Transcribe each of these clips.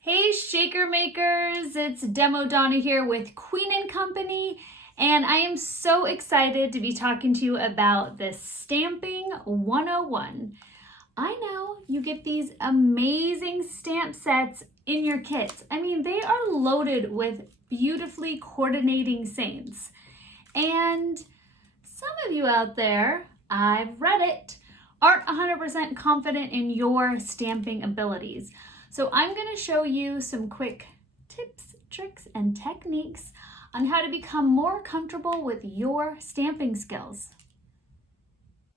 Hey shaker makers, it's Demo Donna here with Queen & Company, and I am so excited to be talking to you about this Stamping 101. I know you get these amazing stamp sets in your kits. I mean, they are loaded with beautifully coordinating sayings. And some of you out there, I've read it, aren't 100% confident in your stamping abilities. So I'm going to show you some quick tips, tricks, and techniques on how to become more comfortable with your stamping skills.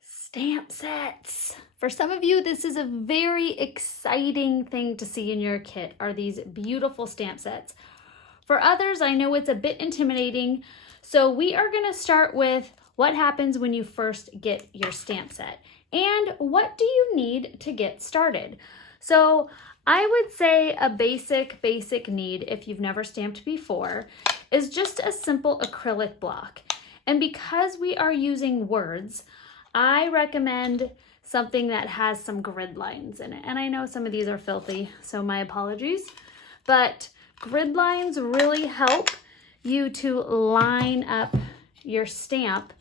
Stamp sets. For some of you, this is a very exciting thing to see in your kit, are these beautiful stamp sets. For others, I know it's a bit intimidating, so we are going to start with what happens when you first get your stamp set and what do you need to get started. So I would say a basic need, if you've never stamped before, is just a simple acrylic block. And because we are using words, I recommend something that has some grid lines in it. And I know some of these are filthy, so my apologies. But grid lines really help you to line up your stamp,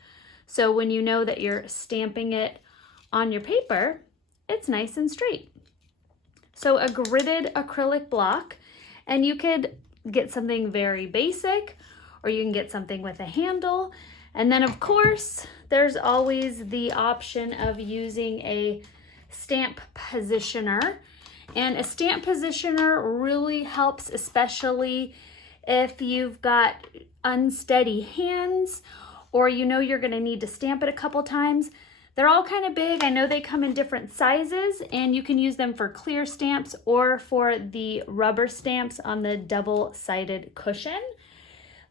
so when you know that you're stamping it on your paper, it's nice and straight. So a gridded acrylic block, and you could get something very basic, or you can get something with a handle. And then of course, there's always the option of using a stamp positioner. And a stamp positioner really helps, especially if you've got unsteady hands, or you know you're gonna need to stamp it a couple times. They're all kind of big. I know they come in different sizes, and you can use them for clear stamps or for the rubber stamps on the double-sided cushion.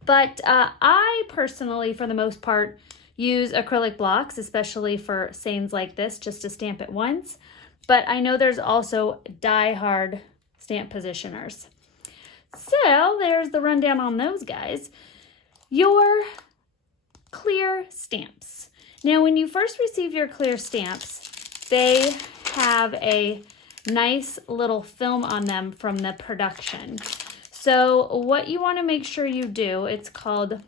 But I personally, for the most part, use acrylic blocks, especially for sayings like this, just to stamp it once. But I know there's also die-hard stamp positioners. So there's the rundown on those guys. Your clear stamps. Now, when you first receive your clear stamps, they have a nice little film on them from the production. So what you want to make sure you do, it's called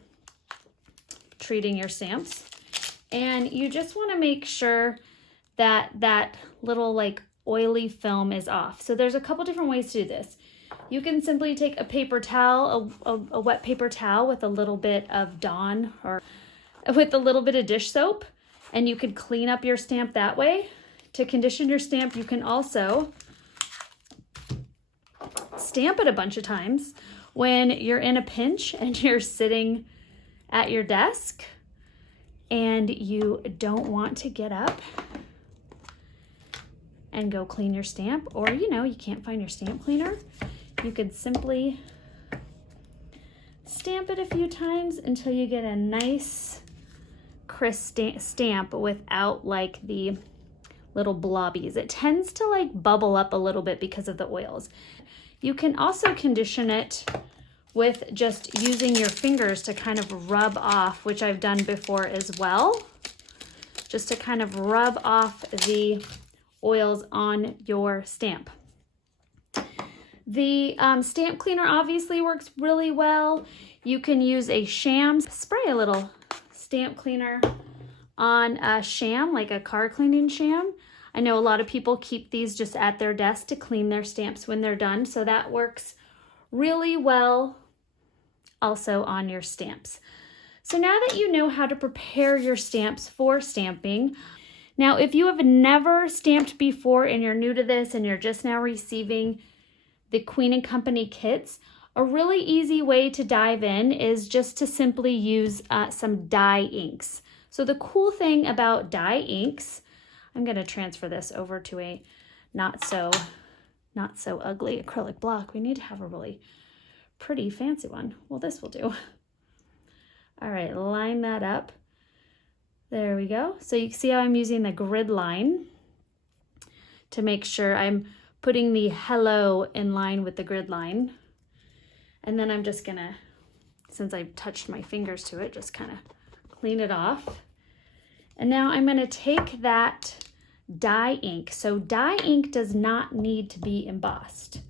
treating your stamps. And you just want to make sure that that little like oily film is off. So there's a couple different ways to do this. You can simply take a paper towel, a wet paper towel with a little bit of Dawn or with a little bit of dish soap, and you could clean up your stamp that way. To condition your stamp, you can also stamp it a bunch of times when you're in a pinch and you're sitting at your desk and you don't want to get up and go clean your stamp, or you know, you can't find your stamp cleaner. You could simply stamp it a few times until you get a nice crisp stamp without like the little blobbies. It tends to like bubble up a little bit because of the oils. You can also condition it with just using your fingers to kind of rub off, which I've done before as well, just to kind of rub off the oils on your stamp. The stamp cleaner obviously works really well. You can use a sham, spray a little stamp cleaner on a sham, like a car cleaning sham. I know a lot of people keep these just at their desk to clean their stamps when they're done, so that works really well also on your stamps. So now that you know how to prepare your stamps for stamping, now if you have never stamped before and you're new to this and you're just now receiving the Queen & Company kits, a really easy way to dive in is just to simply use some dye inks. So the cool thing about dye inks, I'm going to transfer this over to a not so ugly acrylic block. We need to have a really pretty fancy one. Well, this will do. All right, line that up. There we go. So you can see how I'm using the grid line to make sure I'm putting the hello in line with the grid line. And then I'm just gonna, since I've touched my fingers to it, just kind of clean it off. And now I'm gonna take that dye ink. So dye ink does not need to be embossed.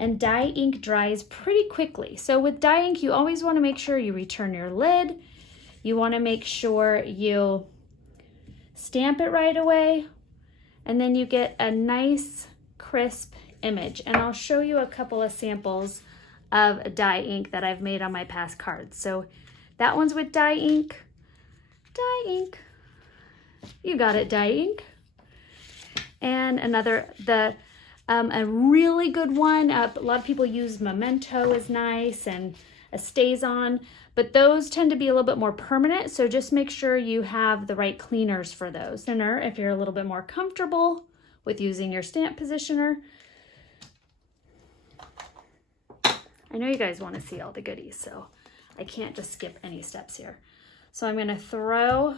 and dye ink dries pretty quickly. So with dye ink, you always want to make sure you return your lid. You want to make sure you stamp it right away, and then you get a nice crisp image. And I'll show you a couple of samples of dye ink that I've made on my past cards. So that one's with dye ink. Dye ink. You got it, dye ink. And another, a really good one, a lot of people use Memento is nice, and a StazOn, but those tend to be a little bit more permanent, so just make sure you have the right cleaners for those. If you're a little bit more comfortable with using your stamp positioner. I know you guys want to see all the goodies, so I can't just skip any steps here. So I'm going to throw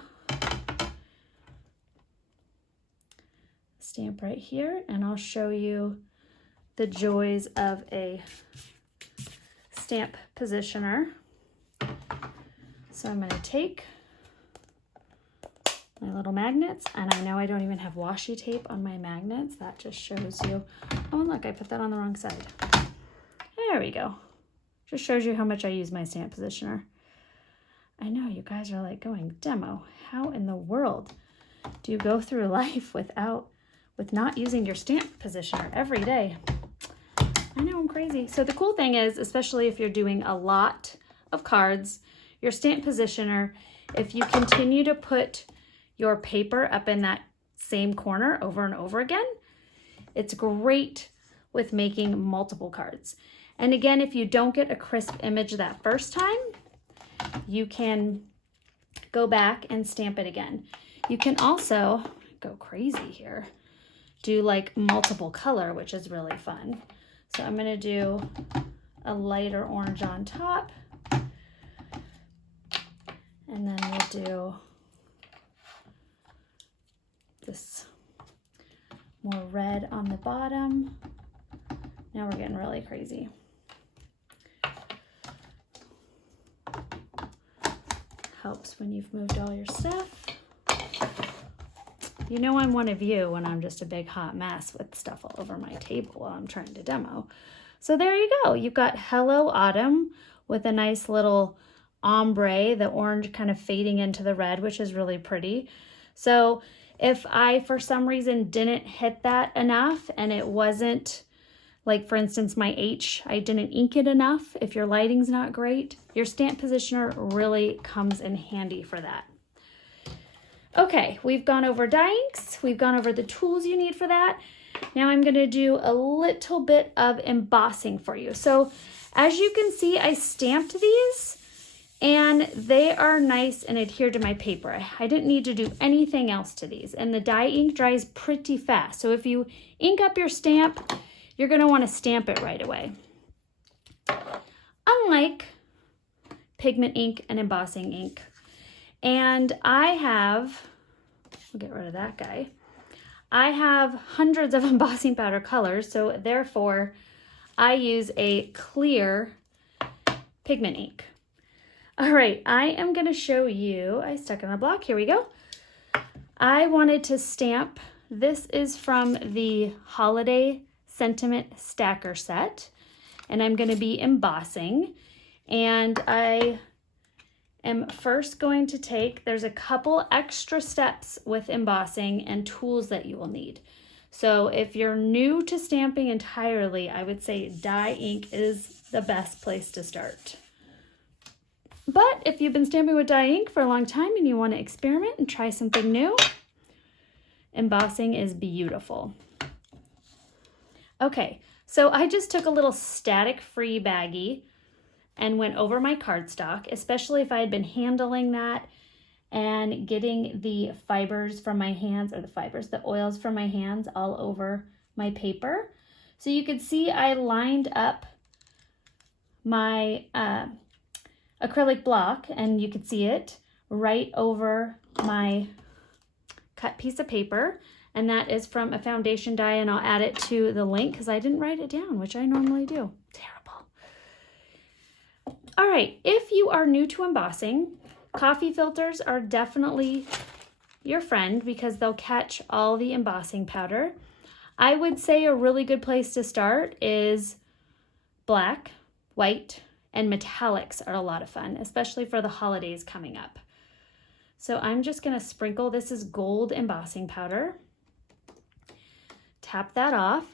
stamp right here, and I'll show you the joys of a stamp positioner. So I'm going to take my little magnets, and I know I don't even have washi tape on my magnets. That just shows you. Oh, look, I put that on the wrong side. There we go. Just shows you how much I use my stamp positioner. I know you guys are like going, Demo, how in the world do you go through life with not using your stamp positioner every day? I know, I'm crazy. So the cool thing is, especially if you're doing a lot of cards, your stamp positioner, if you continue to put your paper up in that same corner over and over again, it's great with making multiple cards. And again, if you don't get a crisp image that first time, you can go back and stamp it again. You can also go crazy here, do like multiple color, which is really fun. So I'm gonna do a lighter orange on top, and then we'll do this more red on the bottom. Now we're getting really crazy. Helps when you've moved all your stuff. You know I'm one of you when I'm just a big hot mess with stuff all over my table while I'm trying to demo. So there you go. You've got Hello Autumn with a nice little ombre, the orange kind of fading into the red, which is really pretty. So if I, for some reason, didn't hit that enough and it wasn't, like for instance, my H, I didn't ink it enough, if your lighting's not great, your stamp positioner really comes in handy for that. Okay, we've gone over dye inks, we've gone over the tools you need for that. Now I'm gonna do a little bit of embossing for you. So as you can see, I stamped these and they are nice and adhered to my paper. I didn't need to do anything else to these, and the dye ink dries pretty fast. So if you ink up your stamp, you're gonna wanna stamp it right away. Unlike pigment ink and embossing ink. And I have, we'll get rid of that guy. I have hundreds of embossing powder colors, so therefore I use a clear pigment ink. All right, I am gonna show you, I stuck in a block, here we go. I wanted to stamp, this is from the Holiday Sentiment Stacker set, and I'm gonna be embossing, and I am first going to take, there's a couple extra steps with embossing and tools that you will need. So if you're new to stamping entirely, I would say dye ink is the best place to start. But if you've been stamping with dye ink for a long time and you want to experiment and try something new, embossing is beautiful. Okay, so I just took a little static free baggie and went over my cardstock, especially if I had been handling that and getting the fibers from my hands, or the oils from my hands all over my paper. So you could see I lined up my acrylic block, and you could see it right over my cut piece of paper. And that is from a foundation die, and I'll add it to the link because I didn't write it down, which I normally do. Terrible. All right, if you are new to embossing, coffee filters are definitely your friend because they'll catch all the embossing powder. I would say a really good place to start is black, white, and metallics are a lot of fun, especially for the holidays coming up. So I'm just gonna sprinkle, this is gold embossing powder. Tap that off.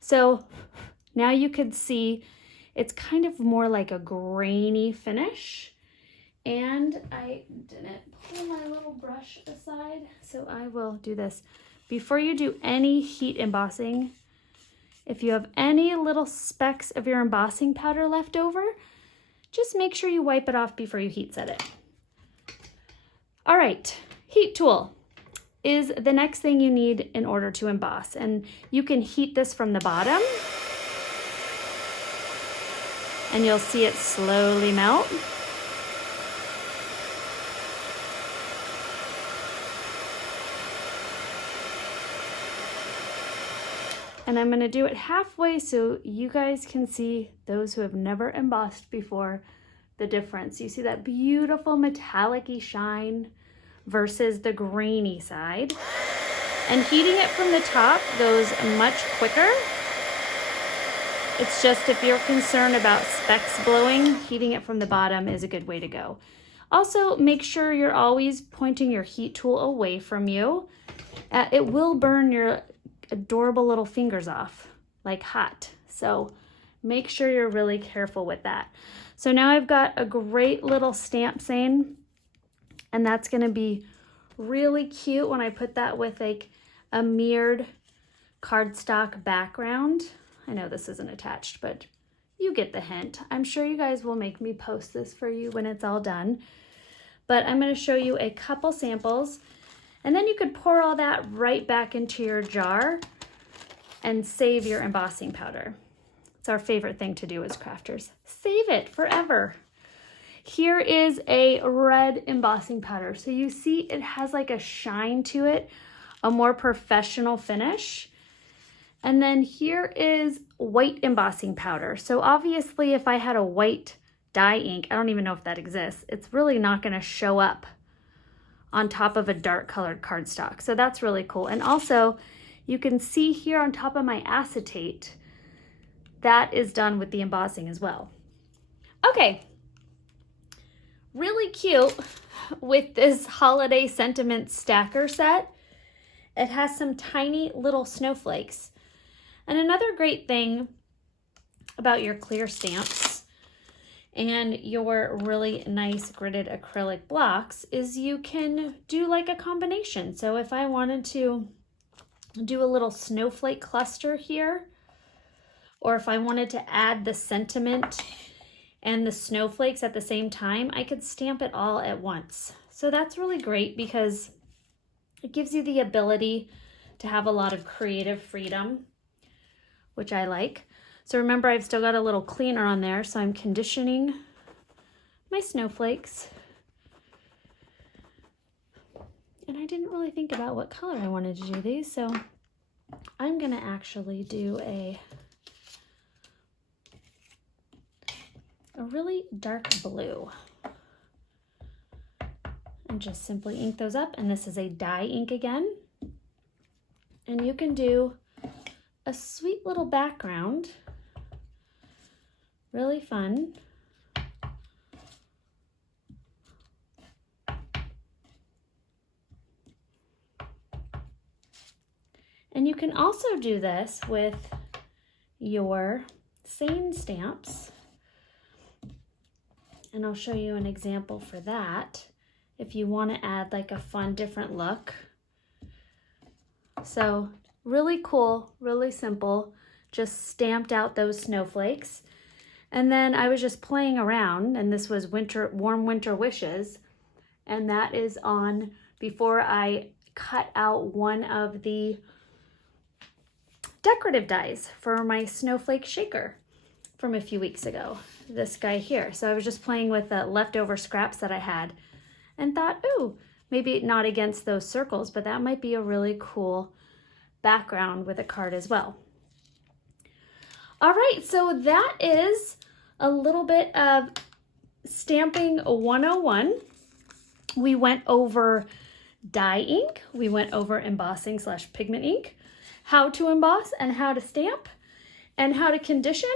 So now you can see it's kind of more like a grainy finish. And I didn't pull my little brush aside, so I will do this. Before you do any heat embossing, if you have any little specks of your embossing powder left over, just make sure you wipe it off before you heat set it. All right, heat tool is the next thing you need in order to emboss. And you can heat this from the bottom and you'll see it slowly melt. And I'm gonna do it halfway so you guys can see, those who have never embossed before, the difference. You see that beautiful metallic-y shine versus the grainy side. And heating it from the top goes much quicker. It's just if you're concerned about specks blowing, heating it from the bottom is a good way to go. Also, make sure you're always pointing your heat tool away from you. It will burn your adorable little fingers off like hot. So make sure you're really careful with that. So now I've got a great little stamp saying, and that's gonna be really cute when I put that with like a mirrored cardstock background. I know this isn't attached, but you get the hint. I'm sure you guys will make me post this for you when it's all done. But I'm gonna show you a couple samples, and then you could pour all that right back into your jar and save your embossing powder. It's our favorite thing to do as crafters. Save it forever. Here is a red embossing powder. So you see it has like a shine to it, a more professional finish. And then here is white embossing powder. So obviously if I had a white dye ink, I don't even know if that exists, it's really not gonna show up on top of a dark colored cardstock. So that's really cool. And also you can see here on top of my acetate, that is done with the embossing as well. Okay, really cute with this holiday sentiment stacker set. It has some tiny little snowflakes. And another great thing about your clear stamps and your really nice gridded acrylic blocks is you can do like a combination. So if I wanted to do a little snowflake cluster here, or if I wanted to add the sentiment and the snowflakes at the same time, I could stamp it all at once. So that's really great because it gives you the ability to have a lot of creative freedom, which I like. So remember, I've still got a little cleaner on there, so I'm conditioning my snowflakes. And I didn't really think about what color I wanted to do these, so I'm gonna actually do a really dark blue. And just simply ink those up, and this is a dye ink again. And you can do a sweet little background, really fun. And you can also do this with your same stamps. And I'll show you an example for that if you want to add like a fun different look. So really cool, really simple, just stamped out those snowflakes. And then I was just playing around, and this was Warm Winter Wishes, and that is on before I cut out one of the decorative dies for my snowflake shaker from a few weeks ago, this guy here. So I was just playing with the leftover scraps that I had and thought, ooh, maybe not against those circles, but that might be a really cool background with a card as well. All right, so that is a little bit of Stamping 101. We went over dye ink, we went over embossing / pigment ink, how to emboss and how to stamp, and how to condition.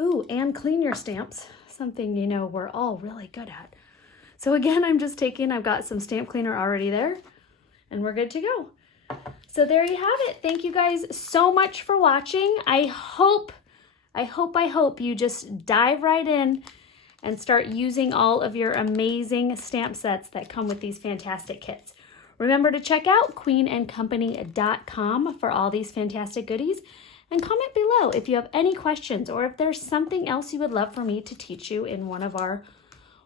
Ooh, and clean your stamps, something you know we're all really good at. So again, I've got some stamp cleaner already there, and we're good to go. So there you have it. Thank you guys so much for watching. I hope you just dive right in and start using all of your amazing stamp sets that come with these fantastic kits. Remember to check out queenandcompany.com for all these fantastic goodies, and comment below if you have any questions or if there's something else you would love for me to teach you in one of our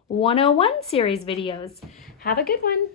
101 series videos. Have a good one.